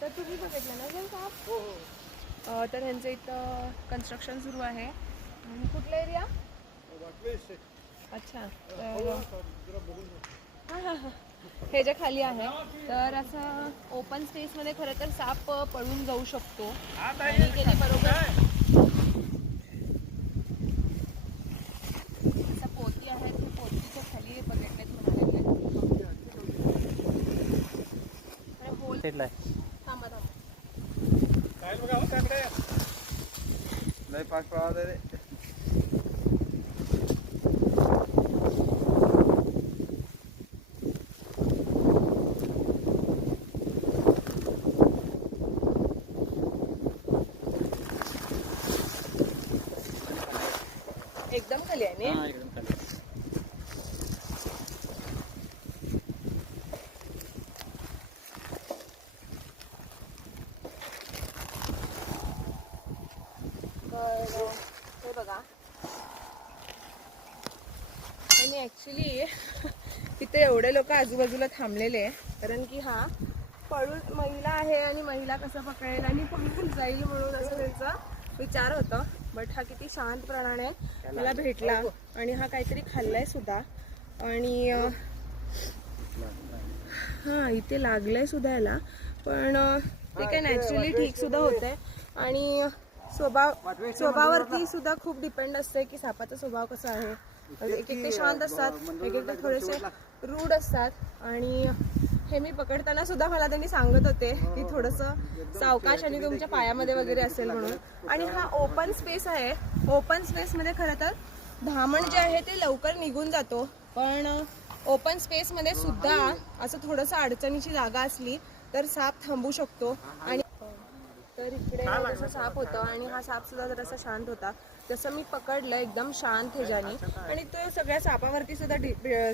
तर तुम्ही बघितलं ना जर साप? हो. तर ह्यांचं इथं कन्स्ट्रक्शन सुरू आहे. आणि कुठला एरिया? अच्छा. तर हां हां हां, हे जे खाली आहे तर असं ओपन स्पेसमध्ये खरं तर साप पळून जाऊ शकतो. आणि त्याने बरोबर असं पोती आहे, ते पोतीच्या खाली बघितलेत म्हणाले. होल थांबा थांबा. नाही पाच पावा दे रे. एकदम खाली आहे ना? एकदम खाली. तर हे बघा, आणि ॲक्च्युली तिथे एवढे लोक आजूबाजूला थांबलेले आहे कारण की हा पळून महिला आहे आणि महिला कसं पकडेल आणि पळून जाईल म्हणून असं त्यांचा विचार होता. बट हा किती शांतपणाने मला भेटला आणि हा काहीतरी खाल्लाय सुद्धा. आणि हां, इथे लागलंय सुद्धा याला, पण ते काय नॅचरली ठीक सुद्धा होतंय. आणि स्वभावावरती सुद्धा खूप डिपेंड असते की सापाचा स्वभाव कसा आहे. एक एक ते शांत असतात, एक एक ते थोडेसे रूड असतात. आणि हे मी पकडताना सुद्धा मला त्यांनी सांगत होते की थोडंसं सावकाश आणि तुमच्या पायामध्ये वगैरे असेल म्हणून. आणि हा ओपन स्पेस आहे. ओपन स्पेसमध्ये खरं तर धामण जे आहे ते लवकर निघून जातो, पण ओपन स्पेसमध्ये सुद्धा असं थोडंसं अडचणीची जागा असली तर साप थांबू शकतो. आणि तर इकडे जसं साप होतं आणि हा साप सुद्धा जरासा शांत होता, जसं मी पकडलं एकदम शांत ह्याच्याने. आणि तो सगळ्या सापावरती सुद्धा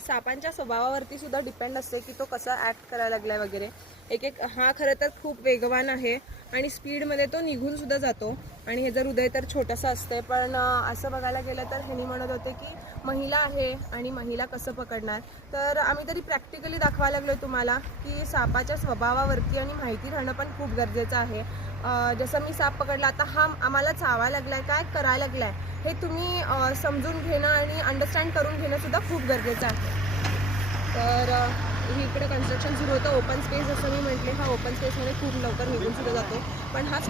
सापांच्या स्वभावावरती सुद्धा डिपेंड असते की तो कसा ॲक्ट करायला लागलाय वगैरे. एक एक हा खरं तर खूप वेगवान आहे आणि स्पीडमध्ये तो निघून सुद्धा जातो. आणि ह्याचं हृदय तर छोटंसं असतंय, पण असं बघायला गेलं तर ह्यांनी म्हणत होते की महिला आहे आणि महिला कसं पकडणार. तर आम्ही तरी प्रॅक्टिकली दाखवायला लागलो तुम्हाला की सापाच्या स्वभावावरती आणि माहिती राहणं पण खूप गरजेचं आहे. जसं मी साप पकडला, आता हा आम्हाला चावायला लागलाय, काय करायला लागलाय हे तुम्ही समजून घेणं आणि अंडरस्टँड करून घेणं सुद्धा खूप गरजेचं आहे. तर इकडे कन्स्ट्रक्शन सुरू होतं. ओपन स्पेस जसं मी म्हटले, हा ओपन स्पेसमध्ये खूप लवकर निघून सुद्धा जातो, पण हा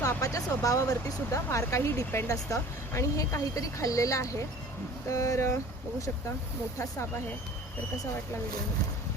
सापाच्या स्वभावावरती सुद्धा फार काही डिपेंड असतं. आणि हे काहीतरी खाल्लेलं आहे. तर बघू शकता मोठा साप आहे. तर कसा वाटला व्हिडिओ?